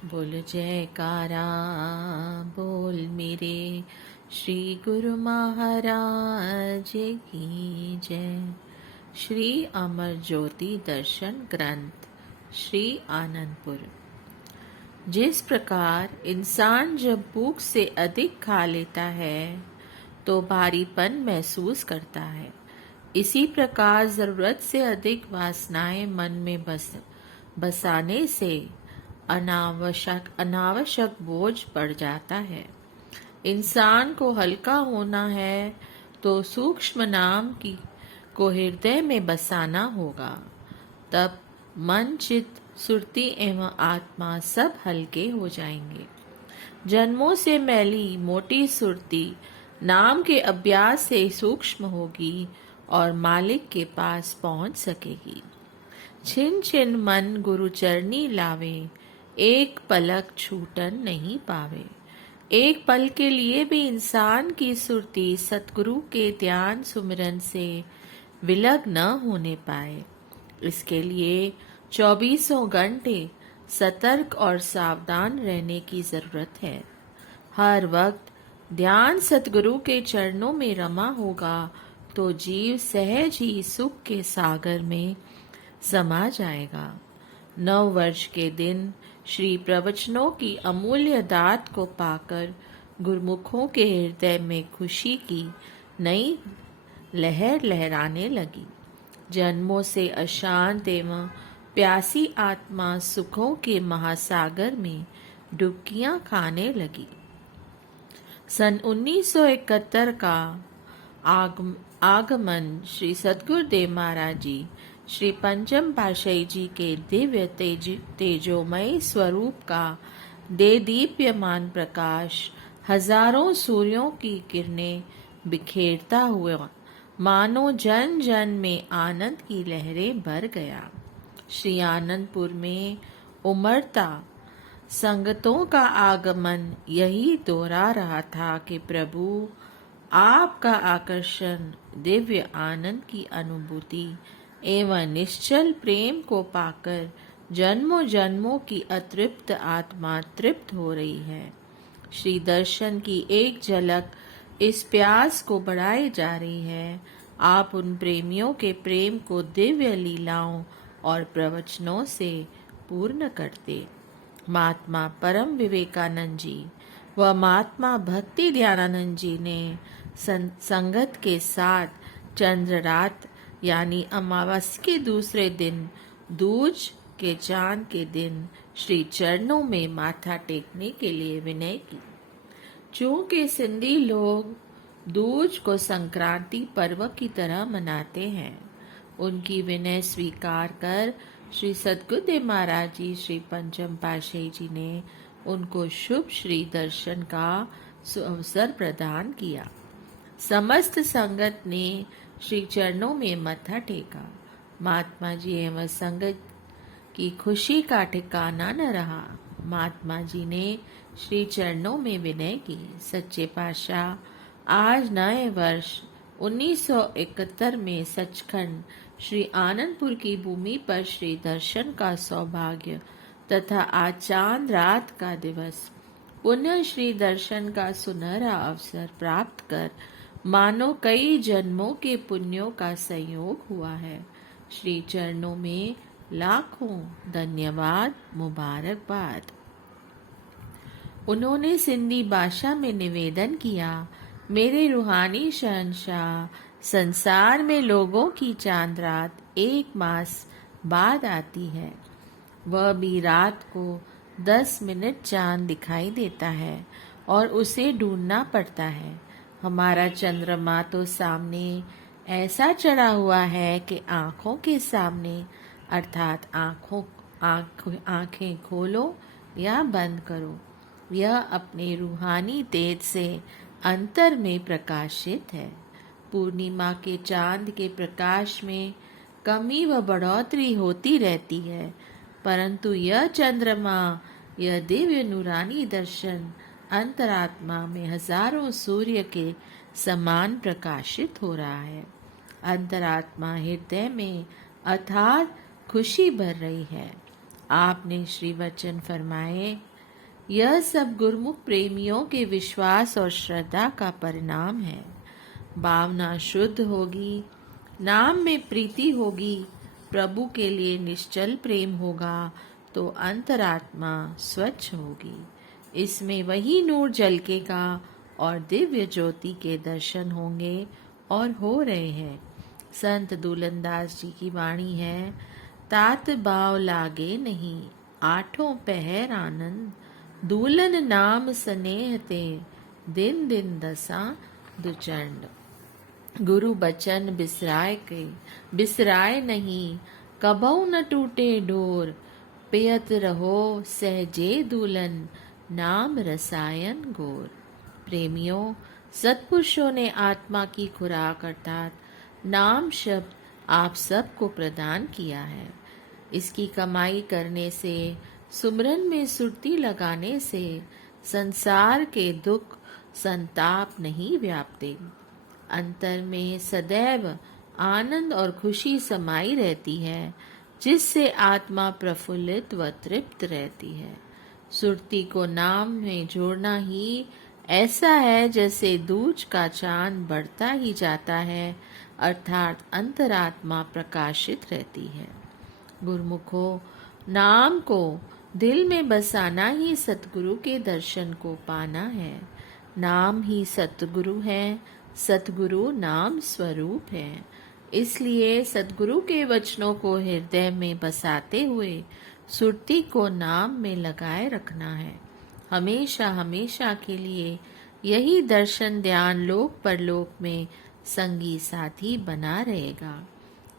बोल जयकारा बोल मेरे श्री गुरु महाराज की जय। श्री अमर ज्योति दर्शन ग्रंथ श्री आनंदपुर। जिस प्रकार इंसान जब भूख से अधिक खा लेता है तो भारीपन महसूस करता है, इसी प्रकार जरूरत से अधिक वासनाएं मन में बसाने से अनावश्यक बोझ पड़ जाता है। इंसान को हल्का होना है तो सूक्ष्म नाम की को हृदय में बसाना होगा, तब मन चित्त सुरती एवं आत्मा सब हल्के हो जाएंगे। जन्मों से मैली मोटी सुरती नाम के अभ्यास से सूक्ष्म होगी और मालिक के पास पहुंच सकेगी। छिन छिन मन गुरु चरनी लावे, एक पलक छूटन नहीं पावे। एक पल के लिए भी इंसान की सुरती सतगुरु के ध्यान सुमिरन से विलग न होने पाए, इसके लिए 24 घंटे सतर्क और सावधान रहने की जरूरत है। हर वक्त ध्यान सतगुरु के चरणों में रमा होगा तो जीव सहज ही सुख के सागर में समा जाएगा। 9 वर्ष के दिन श्री प्रवचनों की अमूल्य दात को पाकर गुरुमुखों के हृदय में खुशी की नई लहर लहराने लगी। जन्मों से अशांत एवं प्यासी आत्मा सुखों के महासागर में डुबकियां खाने लगी। सन 1971 का आगमन श्री सद्गुरुदेव महाराज जी श्री पंचम पातशाही जी के दिव्य तेजोमय स्वरूप का देदीप्यमान प्रकाश हजारों सूर्यों की किरणें बिखेरता हुआ मानो जन जन में आनंद की लहरें भर गया। श्री आनंदपुर में उमड़ता संगतों का आगमन यही दोहरा रहा था कि प्रभु आपका आकर्षण दिव्य आनंद की अनुभूति एवं निश्चल प्रेम को पाकर जन्मों जन्मों की अतृप्त आत्मा तृप्त हो रही है। श्री दर्शन की एक झलक इस प्यास को बढ़ाई जा रही है। आप उन प्रेमियों के प्रेम को दिव्य लीलाओं और प्रवचनों से पूर्ण करते। महात्मा परम विवेकानंद जी व महात्मा भक्ति दयानंद जी ने संगत के साथ चंद्र रात यानी अमावस्या के दूसरे दिन दूज के चांद के दिन श्री चरणों में माथा टेकने के लिए विनय की। चूंकि सिंधी लोग दूज को संक्रांति पर्व की तरह मनाते हैं, उनकी विनय स्वीकार कर श्री सद्गुरुदेव महाराज जी श्री पंचम पातशाही जी ने उनको शुभ श्री दर्शन का अवसर प्रदान किया। समस्त संगत ने श्री चरणों में मत्था टेका। महात्मा जी एवं संगत की खुशी का ठिकाना न रहा। महात्मा जी ने श्री चरणों में विनय की, सच्चे पातशाह आज नए वर्ष 1971 में सचखंड श्री आनंदपुर की भूमि पर श्री दर्शन का सौभाग्य तथा आज चांद रात का दिवस पुनः श्री दर्शन का सुनहरा अवसर प्राप्त कर मानो कई जन्मों के पुण्यों का संयोग हुआ है। श्री चरणों में लाखों धन्यवाद, मुबारकबाद। उन्होंने सिंधी भाषा में निवेदन किया, मेरे रूहानी शहंशाह, संसार में लोगों की चांद रात 1 मास बाद आती है। वह भी रात को 10 मिनट चांद दिखाई देता है और उसे ढूंढना पड़ता है। हमारा चंद्रमा तो सामने ऐसा चढ़ा हुआ है कि आंखों के सामने अर्थात आंखें खोलो या बंद करो, यह अपने रूहानी तेज से अंतर में प्रकाशित है। पूर्णिमा के चांद के प्रकाश में कमी व बढ़ोतरी होती रहती है, परंतु यह चंद्रमा, यह दिव्य नूरानी दर्शन अंतरात्मा में हजारों सूर्य के समान प्रकाशित हो रहा है। अंतरात्मा हृदय में अथाह खुशी भर रही है। आपने श्री वचन फरमाए, यह सब गुरुमुख प्रेमियों के विश्वास और श्रद्धा का परिणाम है। भावना शुद्ध होगी, नाम में प्रीति होगी, प्रभु के लिए निश्चल प्रेम होगा तो अंतरात्मा स्वच्छ होगी। इसमें वही नूर झलकेगा और दिव्य ज्योति के दर्शन होंगे और हो रहे हैं। संत दूलनदास जी की वाणी है, तात भाव लागे नहीं, आठों पहर आनंद, दूलन नाम स्नेह ते, दिन दिन दसा दुचंड। गुरु बचन बिसराए नहीं, कबहु न टूटे डोर, पियत रहो सहजे दूलन, नाम रसायन गोर। प्रेमियों, सत्पुरुषों ने आत्मा की खुराक अर्थात नाम शब्द आप सबको प्रदान किया है। इसकी कमाई करने से, सुमरन में सुरती लगाने से संसार के दुख संताप नहीं व्यापते। अंतर में सदैव आनंद और खुशी समाई रहती है, जिससे आत्मा प्रफुल्लित व तृप्त रहती है। सुरती को नाम में जोड़ना ही ऐसा है जैसे दूज का चांद बढ़ता ही जाता है, अर्थात अंतरात्मा प्रकाशित रहती है। गुरुमुखों, नाम को दिल में बसाना ही सतगुरु के दर्शन को पाना है। नाम ही सतगुरु है, सतगुरु नाम स्वरूप है। इसलिए सतगुरु के वचनों को हृदय में बसाते हुए सुरती को नाम में लगाए रखना है। हमेशा हमेशा के लिए यही दर्शन ध्यान लोक परलोक में संगी साथी बना रहेगा।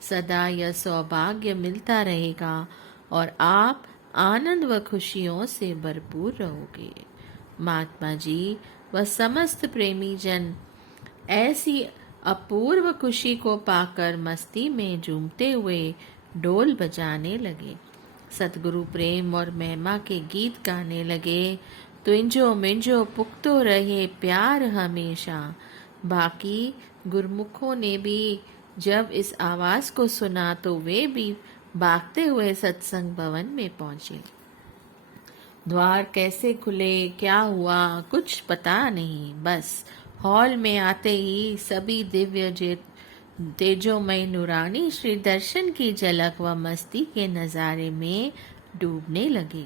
सदा यह सौभाग्य मिलता रहेगा और आप आनंद व खुशियों से भरपूर रहोगे। महात्मा जी व समस्त प्रेमी जन ऐसी अपूर्व खुशी को पाकर मस्ती में झूमते हुए ढोल बजाने लगे, सतगुरु प्रेम और महिमा के गीत गाने लगे। तुंजो मिंजो पुख्तो रहे प्यार हमेशा। बाकी गुरुमुखों ने भी जब इस आवाज को सुना तो वे भी भागते हुए सत्संग भवन में पहुंचे। द्वार कैसे खुले, क्या हुआ, कुछ पता नहीं। बस हॉल में आते ही सभी दिव्य तेजोमय नूरानी श्री दर्शन की झलक व मस्ती के नजारे में डूबने लगे।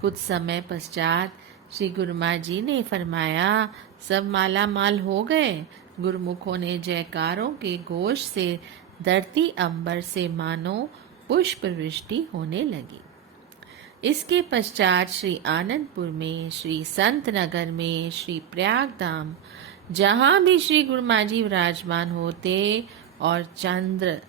कुछ समय पश्चात श्री गुरुमा जी ने फरमाया, सब माला माल हो गए। गुरुमुखों ने जयकारों के घोष से धरती अंबर से मानो पुष्प वृष्टि होने लगी। इसके पश्चात श्री आनंदपुर में, श्री संत नगर में, श्री प्रयाग धाम, जहाँ भी श्री गुरुमा जी विराजमान होते और चंद्र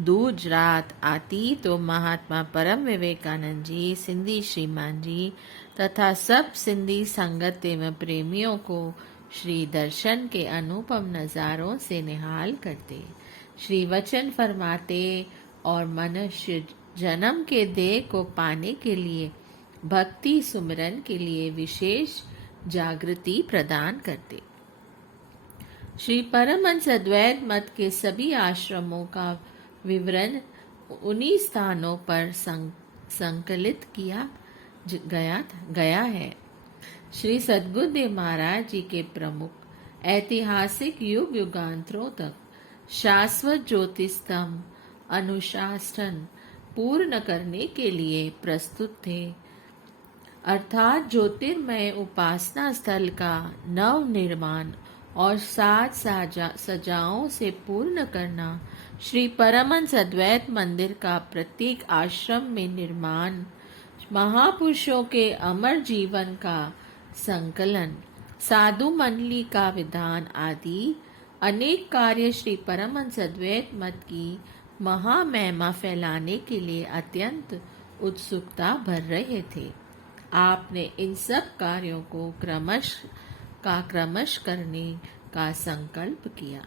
दूज रात आती तो महात्मा परम विवेकानंद जी, सिंधी श्रीमान जी तथा सब सिंधी संगत एवं प्रेमियों को श्री दर्शन के अनुपम नजारों से निहाल करते, श्री वचन फरमाते और मनुष्य जन्म के देह को पाने के लिए भक्ति सुमिरन के लिए विशेष जागृति प्रदान करते। श्री परमहंस अद्वैत मत के सभी आश्रमों का विवरण उन्हीं स्थानों पर संकलित किया गया है। श्री सद्गुरुदेव महाराज जी के प्रमुख ऐतिहासिक युग युगांतरों तक शाश्वत ज्योतिस्तंभ अनुशासन पूर्ण करने के लिए प्रस्तुत थे, अर्थात ज्योतिर्मय उपासना स्थल का नव निर्माण और साज सजाओं से पूर्ण करना, श्री परमहंस अद्वैत मंदिर का प्रत्येक आश्रम में निर्माण, महापुरुषों के अमर जीवन का संकलन, साधु मंडली का विधान आदि अनेक कार्य श्री परमहंस अद्वैत मत की महामहिमा फैलाने के लिए अत्यंत उत्सुकता भर रहे थे। आपने इन सब कार्यों को क्रमश करने का संकल्प किया।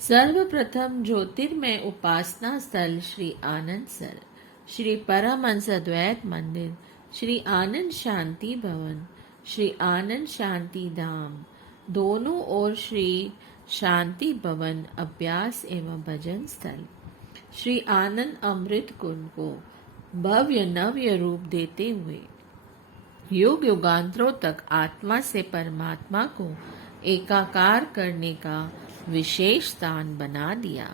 सर्वप्रथम ज्योतिर्मय उपासना स्थल श्री आनंदसर, श्री परमहंस अद्वैत मंदिर, श्री आनंद शांति भवन, श्री आनंद शांति धाम, दोनों ओर श्री शांति भवन अभ्यास एवं भजन स्थल, श्री आनंद अमृत कुंड को भव्य नव्य रूप देते हुए युग युगांतरों तक आत्मा से परमात्मा को एकाकार करने का विशेष स्थान बना दिया।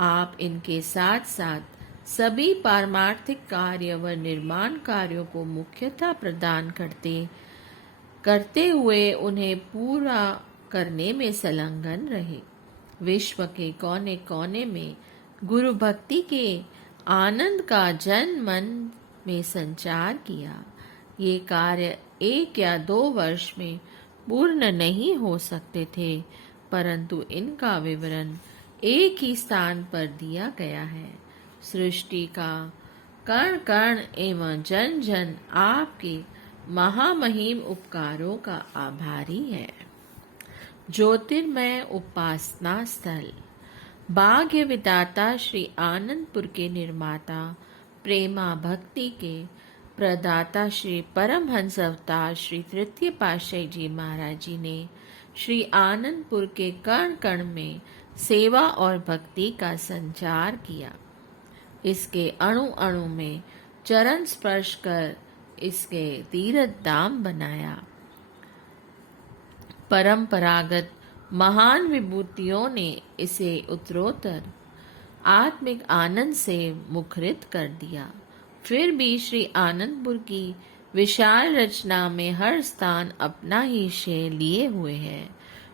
आप इनके साथ साथ सभी पारमार्थिक कार्य व निर्माण कार्यों को मुख्यता प्रदान करते हुए उन्हें पूरा करने में संलग्न रहे। विश्व के कोने कोने में गुरु भक्ति के आनंद का जन मन में संचार किया। ये कार्य 1 या 2 वर्ष में पूर्ण नहीं हो सकते थे, परंतु इनका विवरण एक ही स्थान पर दिया गया है। सृष्टि का कण कण एवं जन जन आपके महामहिम उपकारों का आभारी है। ज्योतिर्मय उपासना स्थल। भाग्य विदाता श्री आनंदपुर के निर्माता, प्रेमा भक्ति के प्रदाता श्री परमहंस अवतार श्री तृतीय पातशाही जी महाराज जी ने श्री आनंदपुर के कण कण में सेवा और भक्ति का संचार किया। इसके अणु अणु में चरण स्पर्श कर इसके तीर्थ धाम बनाया। परंपरागत महान विभूतियों ने इसे उत्तरोत्तर आत्मिक आनंद से मुखरित कर दिया। फिर भी श्री आनंदपुर की विशाल रचना में हर स्थान अपना ही श्रेय लिए हुए है।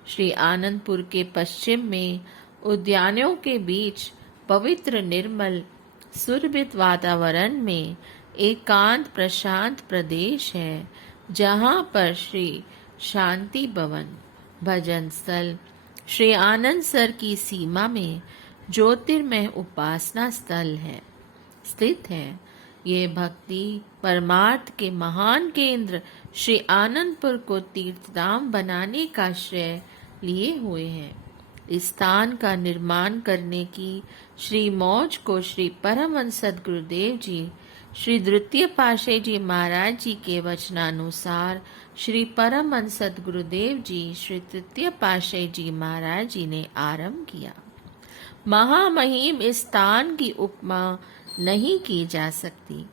श्री आनंदपुर के पश्चिम में उद्यानों के बीच पवित्र निर्मल सुरभित वातावरण में एकांत प्रशांत प्रदेश है, जहाँ पर श्री शांति भवन भजन स्थल, श्री आनंद सर की सीमा में ज्योतिर्मय उपासना स्थल है स्थित है। ये भक्ति परमार्थ के महान केंद्र श्री आनंदपुर को तीर्थधाम बनाने का श्रेय लिए हुए हैं। इस स्थान का निर्माण करने की श्री मौज को श्री परमहंस सद्गुरुदेव जी श्री द्वितीय पातशाही जी महाराज जी के वचनानुसार श्री परमहंस सद्गुरुदेव जी श्री तृतीय पातशाही जी महाराज जी ने आरंभ किया। महामहिम इस स्थान की उपमा नहीं की जा सकती।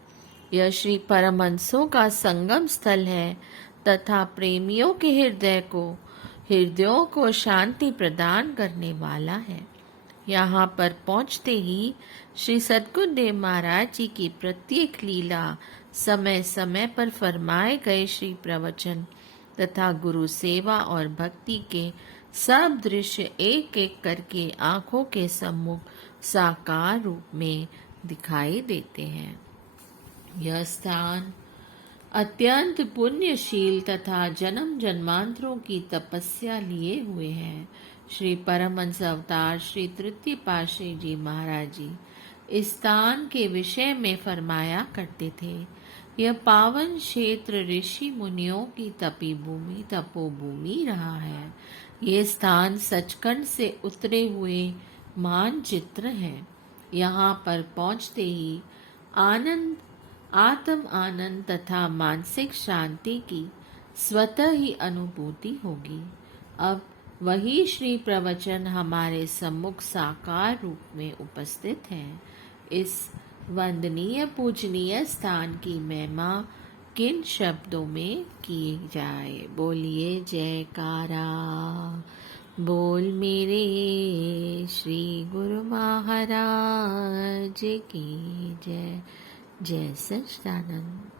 यह श्री परमहंसों का संगम स्थल है तथा प्रेमियों के हृदयों को शांति प्रदान करने वाला है। यहाँ पर पहुँचते ही श्री सद्गुरुदेव महाराज जी की प्रत्येक लीला, समय समय पर फरमाए गए श्री प्रवचन तथा गुरु सेवा और भक्ति के सब दृश्य एक एक करके आंखों के सम्मुख साकार रूप में दिखाई देते हैं। यह स्थान अत्यंत पुण्यशील तथा जन्म जन्मांतरों की तपस्या लिए हुए हैं। श्री परमहंस अवतार श्री तृतीय पातशाही जी महाराज जी इस स्थान के विषय में फरमाया करते थे। यह पावन क्षेत्र ऋषि मुनियों की तपोभूमि रहा है। ये स्थान सचखंड से उतरे हुए मानचित्र है। यहाँ पर पहुँचते ही आत्म आनंद तथा मानसिक शांति की स्वतः ही अनुभूति होगी। अब वही श्री प्रवचन हमारे सम्मुख साकार रूप में उपस्थित हैं। इस वंदनीय पूजनीय स्थान की महिमा किन शब्दों में की जाए। बोलिए जयकारा, बोल मेरे श्री गुरु महाराज की जय। जय सच्चिदानंद।